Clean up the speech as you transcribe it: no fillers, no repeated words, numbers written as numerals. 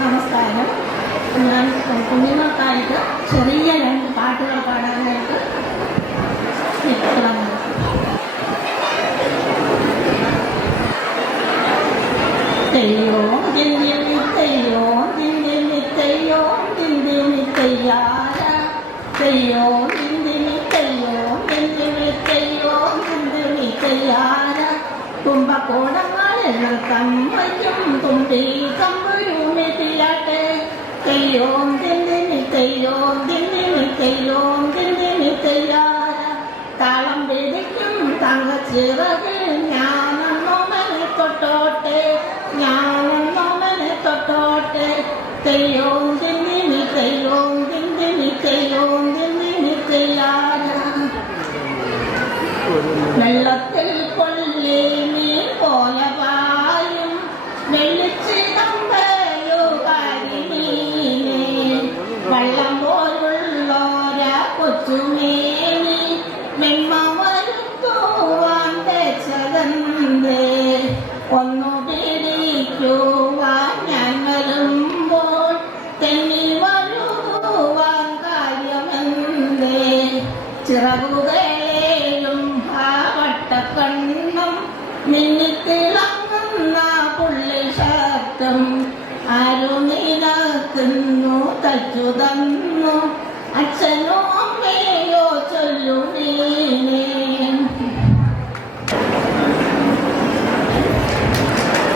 നമസ്കാരം. ഞാൻ കുഞ്ഞുങ്ങൾക്കായിട്ട് ചെറിയ 2 പാട്ടുകൾ പാടാനായിട്ട് തുടങ്ങുന്നു. തെയ്യോ ദിന്ദിമി തെയ്യോ ദിന്ദിമി തെയ്യോ ദിന്ദിമി തെയ്യാര തെയ്യോ ദിന്ദിമി തെയ്യോ ദിന്ദിമി തെയ്യോ ദിന്ദിമി തെയ്യാര കുംഭകോണങ്ങളിൽ നൃത്തം വയ്ക്കും തുമ്പി കമ്പുരുമിട്ടിലാട്ടെ തെയ്യോ ദിന്ദിമി തെയ്യോ ദിന്ദിമി തെയ്യോ ദിന്ദിമി തെയ്യാര താളം പിടിക്കും തങ്കച്ചിറകിൽ ഞാനൊന്നോമനെ തൊട്ടോട്ടെ ഞാനൊന്നോമനെ തൊട്ടോട്ടെ തെയ്യോ ദിന്ദിമി തെയ്യോ ദിന്ദിമി തെയ്യോ ദിന്ദിമി തെയ്യാര വെള്ളത്തിൽ കൊള്ളി മീൻ പോയ പായും വെള്ളിച്ചിതമ്പലുകാരിമീനെ വെള്ളം പോലുള്ളോര കൊച്ചുമേനി മെമ്മ വരുത്തുവാൻ തേച്ചതന്തേ ഒന്നു പിടിക്കുവാൻ ഞാൻ വരുമ്പോൾ തെന്നി വരുവാൻ കാര്യമെന്തേ ചിറകുകളേലും വട്ടക്കണ്ണും മിന്നിത്തിളങ്ങുന്ന പുള്ളി ഷർട്ടും ആരു നിനക്കുന്നു തച്ചു തന്നു അച്ഛനോ അമ്മയോ ചൊല്ലുമീനേ